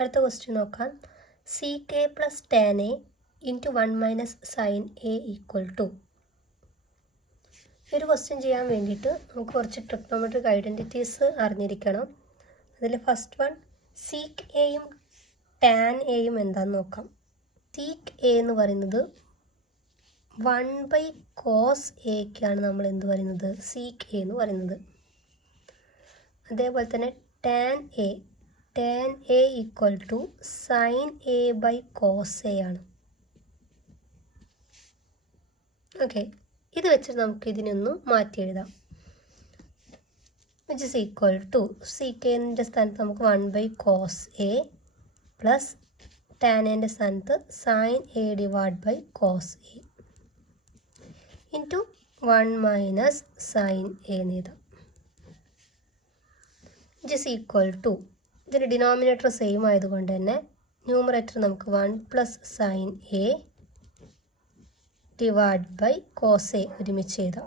അടുത്ത ക്വസ്റ്റ്യൻ നോക്കാം. sec a plus tan a into 1 minus sin a equal to. ഈ ഒരു ക്വസ്റ്റ്യൻ ചെയ്യാൻ വേണ്ടിയിട്ട് നമുക്ക് കുറച്ച് ട്രിഗ്നോമെട്രിക് ഐഡൻറ്റിറ്റീസ് അറിഞ്ഞിരിക്കണം. അതിൽ ഫസ്റ്റ് വൺ sec എയും tan എയും എന്താണെന്ന് നോക്കാം. sec a എന്ന് പറയുന്നത് 1/cos എക്കാണ് നമ്മൾ എന്ത് പറയുന്നത് sec a എന്ന് പറയുന്നത്. അതേപോലെ തന്നെ tan a equal to sin a/cos a ആണ്. ഓക്കെ, ഇത് വെച്ചിട്ട് നമുക്ക് ഇതിനൊന്ന് മാറ്റി എഴുതാം. Which is equal to sec എൻ്റെ സ്ഥാനത്ത് നമുക്ക് 1/cos a പ്ലസ് tan എൻ്റെ സ്ഥാനത്ത് sin a/cos a into 1 minus sin a എന്ന് എഴുതാം. വിച്ച് ഇസ് ഈക്വൽ ടു, ഇതിൻ്റെ ഡിനോമിനേറ്റർ സെയിം ആയതുകൊണ്ട് തന്നെ ന്യൂമറേറ്റർ നമുക്ക് 1 plus sin a divide by cos A ഒരുമിച്ച് എഴുതാം.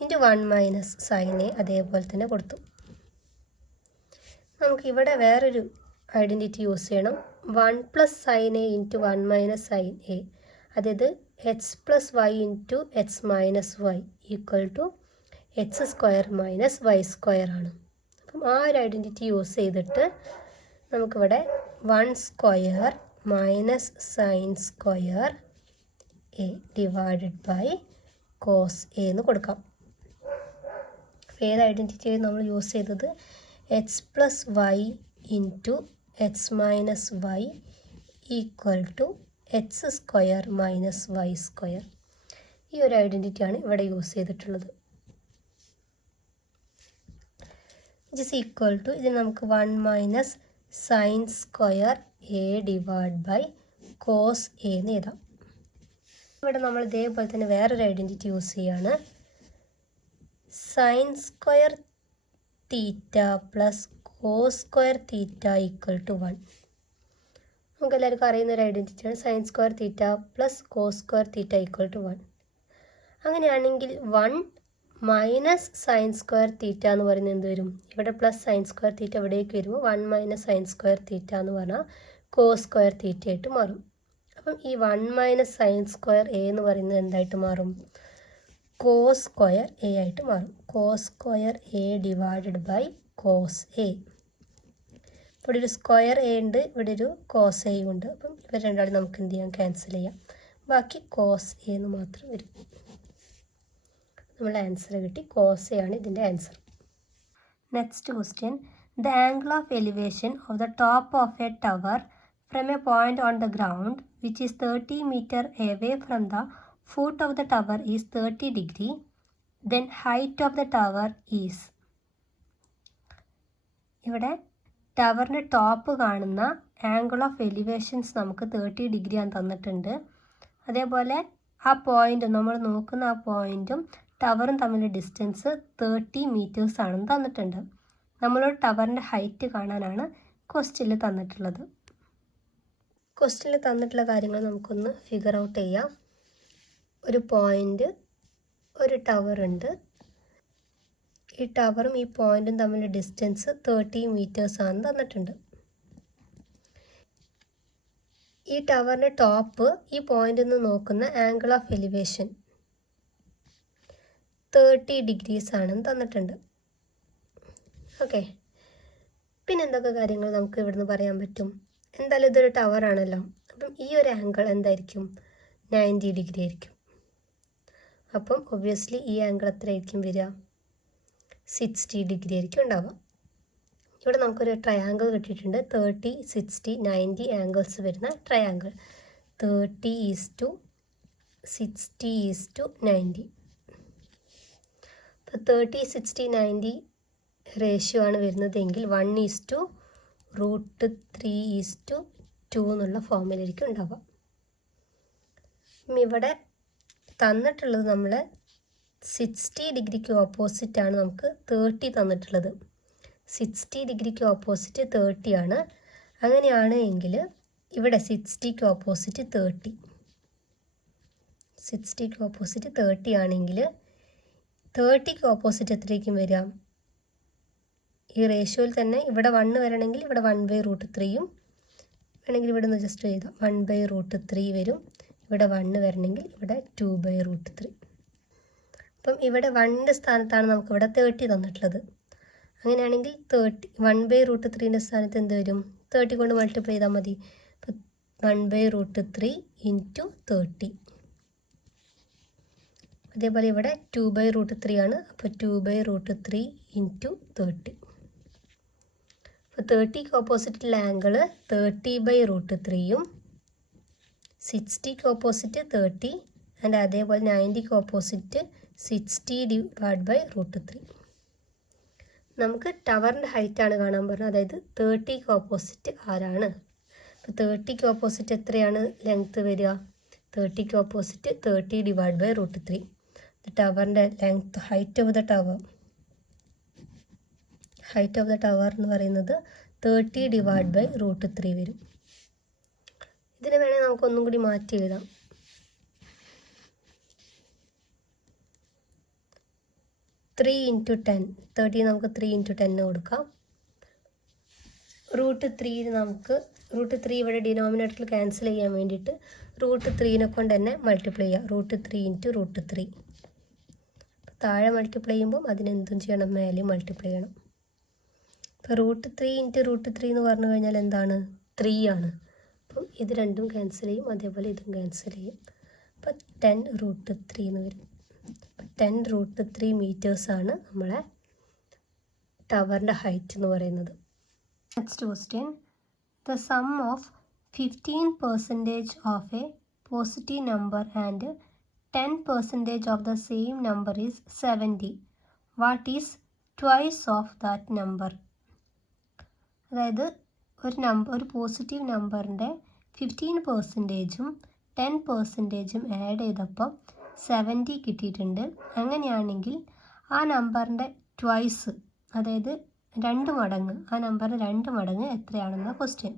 ഇൻറ്റു 1 മൈനസ് sin a അതേപോലെ തന്നെ കൊടുത്തു. നമുക്കിവിടെ വേറൊരു ഐഡൻറ്റിറ്റി യൂസ് ചെയ്യണം. 1 plus sin a into 1 minus sin a, അതായത് X plus Y into X minus Y equal to X square minus Y square ആണ്. അപ്പം ആ ഒരു ഐഡൻറ്റിറ്റി യൂസ് ചെയ്തിട്ട് നമുക്കിവിടെ 1 square minus sine square A divided by cos A എന്ന് കൊടുക്കാം. ഏത് ഐഡൻറ്റിറ്റി നമ്മൾ യൂസ് ചെയ്തത് X plus Y into X minus Y equal to X square minus Y square. ഈ ഒരു ഐഡൻറ്റിറ്റിയാണ് ഇവിടെ യൂസ് ചെയ്തിട്ടുള്ളത്. വിച്ച് ഇസ് ഈക്വൽ ടു, ഇത് നമുക്ക് 1 minus sine square A divide by cos A എന്ന് എഴുതാം. ഇവിടെ നമ്മൾ ഇതേപോലെ തന്നെ വേറൊരു ഐഡൻറ്റിറ്റി യൂസ് ചെയ്യാണ്. Sine square theta plus cos square theta equal to 1. നമുക്ക് എല്ലാവർക്കും അറിയുന്ന ഒരു ഐഡൻറ്റിറ്റിയാണ് sine square theta plus cos square theta equal to 1. അങ്ങനെയാണെങ്കിൽ 1 മൈനസ് സൈൻ സ്ക്വയർ തീറ്റ എന്ന് പറയുന്നത് എന്ത് വരും? ഇവിടെ പ്ലസ് സൈൻ സ്ക്വയർ തീറ്റ ഇവിടേക്ക് വരുമ്പോൾ 1 മൈനസ് സൈൻ സ്ക്വയർ തീറ്റ എന്ന് പറഞ്ഞാൽ കോസ് സ്ക്വയർ തീറ്റ ആയിട്ട് മാറും. അപ്പം ഈ 1 മൈനസ് സൈൻ സ്ക്വയർ എ എന്ന് പറയുന്നത് എന്തായിട്ട് മാറും? കോസ് സ്ക്വയർ എ ആയിട്ട് മാറും. Cos square A divided by cos A. ഇവിടെ ഒരു സ്ക്വയർ എ ഉണ്ട്, ഇവിടെ ഒരു കോസ് എയും ഉണ്ട്. അപ്പം ഇവർ രണ്ടാളും നമുക്ക് എന്ത് ചെയ്യാം? ക്യാൻസൽ ചെയ്യാം. ബാക്കി കോസ് എ എന്ന് മാത്രം വരും. നമ്മുടെ ആൻസർ കിട്ടി. കോസ് എ ആണ് ഇതിൻ്റെ answer. Next question. The angle of elevation of the top of a tower from a point on the ground which is 30 meter away from the foot of the tower is 30 degree. Then height of the tower is. ഇവിടെ ടവറിൻ്റെ top കാണുന്ന angle of elevations നമുക്ക് 30 degree ആണ് തന്നിട്ടുണ്ട്. അതേപോലെ ആ പോയിൻറ്റും നമ്മൾ നോക്കുന്ന ആ പോയിൻറ്റും ടവറും തമ്മിലുള്ള ഡിസ്റ്റൻസ് 30 meters ആണെന്ന് തന്നിട്ടുണ്ട്. നമ്മളോട് ടവറിൻ്റെ ഹൈറ്റ് കാണാനാണ് ക്വസ്റ്റ്യനിൽ തന്നിട്ടുള്ളത്. ക്വസ്റ്റ്യനിൽ തന്നിട്ടുള്ള കാര്യങ്ങൾ നമുക്കൊന്ന് ഫിഗർ ഔട്ട് ചെയ്യാം. ഒരു പോയിൻ്റ്, ഒരു ടവറുണ്ട്. ഈ ടവറും ഈ പോയിൻറ്റും തമ്മിലുള്ള ഡിസ്റ്റൻസ് 30 meters ആണെന്ന് തന്നിട്ടുണ്ട്. ഈ ടവറിൻ്റെ ടോപ്പ് ഈ പോയിന്റിൽ നിന്ന് നോക്കുന്ന ആംഗിൾ ഓഫ് എലിവേഷൻ 30 degrees ആണെന്ന് തന്നിട്ടുണ്ട്. ഓക്കെ, പിന്നെ എന്തൊക്കെ കാര്യങ്ങൾ നമുക്ക് ഇവിടുന്ന് പറയാൻ പറ്റും? എന്തായാലും ഇതൊരു ടവർ ആണല്ലോ. അപ്പം ഈ ഒരു ആംഗിൾ എന്തായിരിക്കും? 90 degree ആയിരിക്കും. അപ്പം ഒബ്വിയസ്ലി ഈ ആംഗിൾ എത്ര ആയിരിക്കും വരിക? 60 degree ആയിരിക്കും ഉണ്ടാവുക. ഇവിടെ നമുക്കൊരു ട്രയാങ്കിൾ കിട്ടിയിട്ടുണ്ട്. 30, 60, 90 ആംഗിൾസ് വരുന്ന ട്രയാങ്കിൾ. 30:60:90. അപ്പോൾ 30:60:90 റേഷ്യോ ആണ് വരുന്നതെങ്കിൽ 1:√3:2 എന്നുള്ള ഫോമിലായിരിക്കും ഉണ്ടാവുക. ഇവിടെ തന്നിട്ടുള്ളത് നമ്മൾ 60 ഡിഗ്രിക്ക് ഓപ്പോസിറ്റാണ് നമുക്ക് 30 തന്നിട്ടുള്ളത്. 60 ഡിഗ്രിക്ക് ഓപ്പോസിറ്റ് 30 ആണ്. അങ്ങനെയാണ് എങ്കിൽ ഇവിടെ 60ക്ക് ഓപ്പോസിറ്റ് 30. 60ക്ക് ഓപ്പോസിറ്റ് 30 ആണെങ്കിൽ 30ക്ക് ഓപ്പോസിറ്റ് എത്രയ്ക്കും വരിക? ഈ റേഷ്യോയിൽ തന്നെ ഇവിടെ 1 വരണമെങ്കിൽ ഇവിടെ 1/√3യും വേണമെങ്കിൽ ഇവിടെ നിന്ന് ജസ്റ്റ് എഴുതാം 1/√3 വരും. ഇവിടെ 1 വരണമെങ്കിൽ ഇവിടെ 2/√3. അപ്പം ഇവിടെ 1ൻ്റെ സ്ഥാനത്താണ് നമുക്കിവിടെ 30 തന്നിട്ടുള്ളത്. അങ്ങനെയാണെങ്കിൽ 1/√3ൻ്റെ സ്ഥാനത്ത് എന്ത് വരും? 30 കൊണ്ട് മൾട്ടിപ്ലൈ ചെയ്താൽ മതി. അപ്പോൾ 1/√3 × 30. അതേപോലെ ഇവിടെ 2/√3 ആണ്. അപ്പോൾ 2/√3 × 30. അപ്പോൾ 30ക്ക് ഓപ്പോസിറ്റുള്ള ആംഗിൾ 30/√3യും 60ക്ക് ഓപ്പോസിറ്റ് 30 ആൻഡ് അതേപോലെ 90ക്ക് ഓപ്പോസിറ്റ് 60/√3. നമുക്ക് ടവറിൻ്റെ ഹൈറ്റാണ് കാണാൻ പറഞ്ഞത്. അതായത് 30ക്ക് ഓപ്പോസിറ്റ് ആരാണ്? അപ്പോൾ 30ക്ക് ഓപ്പോസിറ്റ് എത്രയാണ് ലെങ്ത്ത് വരിക? 30ക്ക് ഓപ്പോസിറ്റ് 30/√3. ടവറിൻ്റെ length height of the tower എന്ന് പറയുന്നത് 30/√3 വരും. ഇതിനെ വേണമെങ്കിൽ നമുക്കൊന്നും കൂടി മാറ്റി എഴുതാം. 3 × 10. 30 നമുക്ക് 3 × 10 കൊടുക്കാം. √3 നമുക്ക് √3 ഇവിടെ ഡിനോമിനേറ്ററിൽ ക്യാൻസൽ ചെയ്യാൻ വേണ്ടിയിട്ട് √3നെ കൊണ്ട് തന്നെ മൾട്ടിപ്ലൈ ചെയ്യാം. √3 × √3. താഴെ മൾട്ടിപ്ലൈ ചെയ്യുമ്പോൾ അതിനെന്തും ചെയ്യണം? മേലെ മൾട്ടിപ്ലൈ ചെയ്യണം. അപ്പോൾ √3 × √3 എന്ന് പറഞ്ഞു കഴിഞ്ഞാൽ എന്താണ്? 3 ആണ്. അപ്പം ഇത് രണ്ടും ക്യാൻസൽ ചെയ്യും. അതേപോലെ ഇതും ക്യാൻസൽ ചെയ്യും. അപ്പം 10√3 എന്ന് വരും. 10√3 മീറ്റേഴ്സാണ് നമ്മളെ ടവറിൻ്റെ ഹൈറ്റ് എന്ന് പറയുന്നത്. Next question. The sum of 15% of A positive number and 10% of the same number is 70. What is twice of that number? അതായത് ഒരു പോസിറ്റീവ് നമ്പറിൻ്റെ 15%ഉം 10%ഉം ആഡ് ചെയ്തപ്പോൾ 70 കിട്ടിയിട്ടുണ്ട്. അങ്ങനെയാണെങ്കിൽ ആ നമ്പറിൻ്റെ ട്വൈസ്, അതായത് 2 മടങ്ങ്, ആ നമ്പറിന് 2 മടങ്ങ് എത്രയാണെന്ന ക്വസ്റ്റ്യൻ.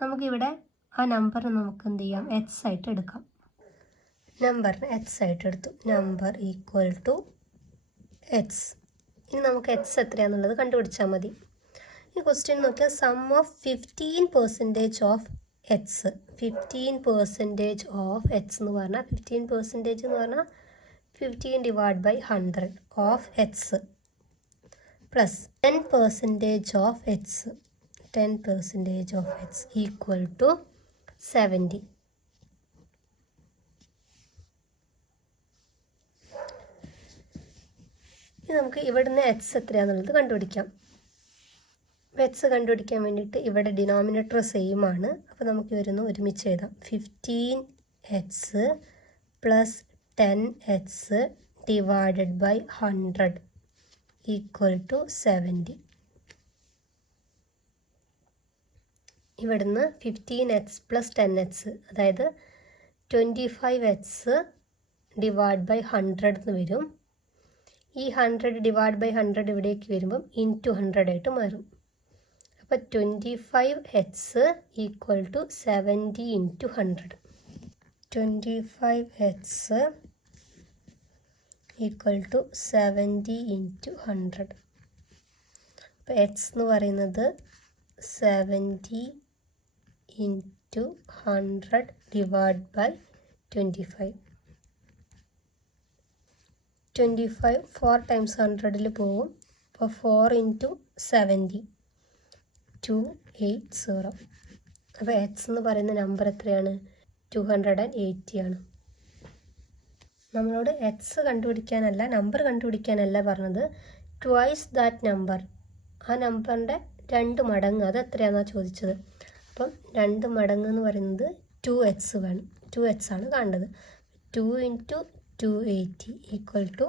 നമുക്കിവിടെ ആ നമ്പറിന് നമുക്ക് എന്ത് ചെയ്യാം? എച്ച് ആയിട്ട് എടുക്കാം. നമ്പറിന് എച്ച് ആയിട്ട് എടുത്തു. Number equal to H. ഇനി നമുക്ക് എച്ച് എത്രയാണെന്നുള്ളത് കണ്ടുപിടിച്ചാൽ മതി. ഈ ക്വസ്റ്റ്യൻ നോക്കിയാൽ sum of 15% of H. 15% of H എന്ന് പറഞ്ഞാൽ 15% എന്ന് പറഞ്ഞാൽ 15/100 of H plus 10% of H. 10% of H equal to 70. ഇനി നമുക്ക് ഇവിടുന്ന് എച്ച് എത്രയാണെന്നുള്ളത് കണ്ടുപിടിക്കാം. എച്ച് കണ്ടുപിടിക്കാൻ വേണ്ടിയിട്ട് ഇവിടെ ഡിനോമിനേറ്റർ സെയിം ആണ്. അപ്പോൾ നമുക്ക് വരുന്നു ഒരുമിച്ച് എഴുതാം. 15h plus 10h divided by 100 equal to 70. ഇവിടുന്ന് 15h പ്ലസ് 10h അതായത് 25h ഡിവൈഡ് ബൈ 100 എന്ന് വരും. ഈ 100 ഡിവൈഡ് ബൈ 100 ഇവിടേക്ക് വരുമ്പം ഇൻറ്റു 100 ആയിട്ട് മാറും. അപ്പോൾ 25h equal to 70 into 100. 25h equal to 70 into 100. അപ്പോൾ എച്ച് എന്ന് പറയുന്നത് 70 ഇൻറ്റു 100 ഡിവൈഡ് ബൈ 25. 25 4 ടൈംസ് 100ൽ പോവും. അപ്പോൾ 4 ഇൻറ്റു 70 280. അപ്പോൾ എച്ച് എന്ന് പറയുന്ന നമ്പർ എത്രയാണ്? 280 ആണ്. നമ്മളോട് എച്ച് കണ്ടുപിടിക്കാനല്ല, നമ്പർ കണ്ടുപിടിക്കാനല്ല പറഞ്ഞത്, ട്വൈസ് ദാറ്റ് നമ്പർ, ആ നമ്പറിൻ്റെ 2 മടങ്ങ്, അത് എത്രയാണെന്നാണ് ചോദിച്ചത്. അപ്പം 2 മടങ്ങ് എന്ന് പറയുന്നത് 2h വേണം. 2h ആണ് കാണേണ്ടത്. 2 into 280 equal to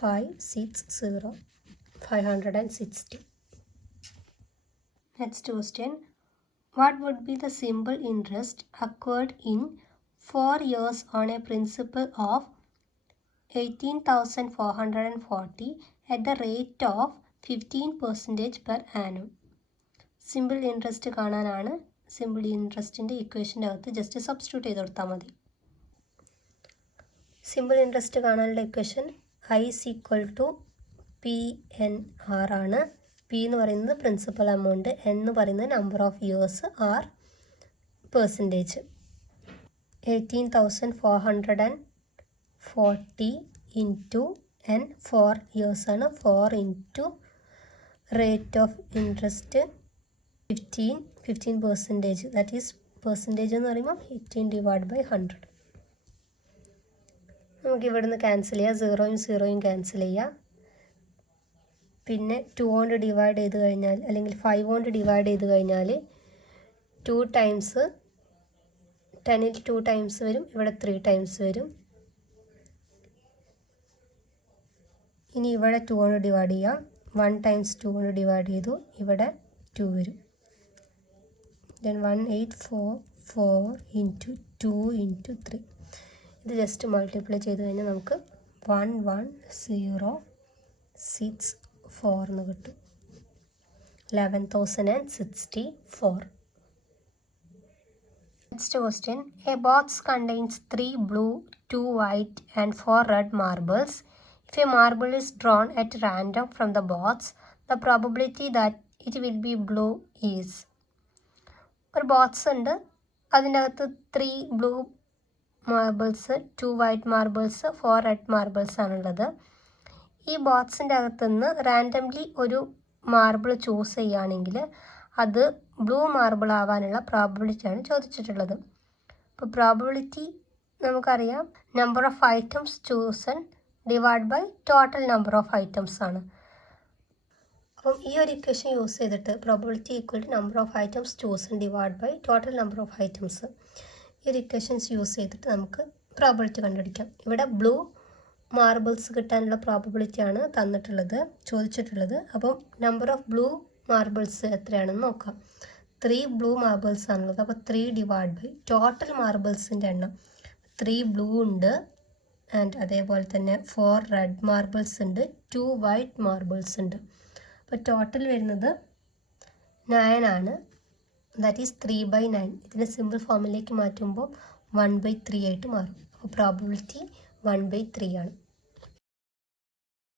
560. Next question. What would be the simple interest accrued in 4 years on a principal of 18,440 at the rate of 15% per annum? Simple interest കാണാനാണ്. സിമ്പിൾ ഇൻട്രസ്റ്റിൻ്റെ ഇക്വേഷൻ്റെ അകത്ത് ജസ്റ്റ് സബ്സ്റ്റിറ്റ്യൂട്ട് ചെയ്ത് കൊടുത്താൽ മതി. Simple interest കാണാനുള്ള equation I is equal to PNR ആണ്. P എന്ന് പറയുന്നത് principal amount, N എന്ന് പറയുന്നത് number of years, R percentage. 18,440 into N 4 years ആണ്. 4 into rate of interest 15%. That is percentage എന്ന് പറയുമ്പോൾ 18 ഡിവൈഡ് ബൈ 100. നമുക്ക് ഇവിടുന്ന് ക്യാൻസൽ ചെയ്യാം, 0യും 0യും ക്യാൻസൽ ചെയ്യാം. പിന്നെ 2 കൊണ്ട് ഡിവൈഡ് ചെയ്ത് കഴിഞ്ഞാൽ, അല്ലെങ്കിൽ 5 കൊണ്ട് ഡിവൈഡ് ചെയ്ത് കഴിഞ്ഞാൽ 2 ടൈംസ് 10ൽ 2 ടൈംസ് വരും, ഇവിടെ 3 ടൈംസ് വരും. ഇനി ഇവിടെ 2 കൊണ്ട് ഡിവൈഡ് ചെയ്യാം. 1 ടൈംസ് 2 കൊണ്ട് ഡിവൈഡ് ചെയ്തു, ഇവിടെ 2 വരും. then 1844 into 2 into 3. ഇത് ജസ്റ്റ് മൾട്ടിപ്ലൈ ചെയ്ത് കഴിഞ്ഞാൽ നമുക്ക് 11,064 എന്ന് കിട്ടും. 11,064. Next question. A box contains 3 blue, 2 white and 4 red marbles. If a marble is drawn at random from the box, the probability that it will be blue is. ഒരു box ഉണ്ട്, അതിൻ്റെ അകത്ത് 3 blue marbles, 2 white marbles, 4 red marbles ആണുള്ളത്. ഈ ബോക്സിൻ്റെ അകത്തുനിന്ന് randomly ഒരു marble choose ചെയ്യുകയാണെങ്കിൽ അത് ബ്ലൂ മാർബിൾ ആവാനുള്ള പ്രോബബിലിറ്റിയാണ് ചോദിച്ചിട്ടുള്ളത്. അപ്പോൾ പ്രോബബിലിറ്റി നമുക്കറിയാം, number of items chosen divide by total number of items ആണ്. അപ്പം ഈ ഒരു ഇക്വേഷൻ യൂസ് ചെയ്തിട്ട് probability equal to number of items chosen divide by total number of items, ഈ ഒരു ഇക്വേഷൻസ് യൂസ് ചെയ്തിട്ട് നമുക്ക് പ്രോബബിലിറ്റി കണ്ടുപിടിക്കാം. ഇവിടെ ബ്ലൂ മാർബിൾസ് കിട്ടാനുള്ള പ്രോബബിലിറ്റിയാണ് ചോദിച്ചിട്ടുള്ളത്. അപ്പം നമ്പർ ഓഫ് ബ്ലൂ മാർബിൾസ് എത്രയാണെന്ന് നോക്കാം. 3 ബ്ലൂ മാർബിൾസ് ആണുള്ളത്. അപ്പോൾ 3 ഡിവൈഡ് ബൈ ടോട്ടൽ മാർബിൾസിൻ്റെ എണ്ണം. 3 ബ്ലൂ ഉണ്ട്, ആൻഡ് അതേപോലെ തന്നെ 4 റെഡ് മാർബിൾസ് ഉണ്ട്, 2 വൈറ്റ് മാർബിൾസ് ഉണ്ട്. അപ്പോൾ ടോട്ടൽ വരുന്നത് 9 ആണ്. That is 3/9. ഇതിനെ സിമ്പിൾ ഫോമിലേക്ക് മാറ്റുമ്പോൾ 1/3 ആയിട്ട് മാറും. അപ്പോൾ പ്രോബബിലിറ്റി 1/3 ആണ്.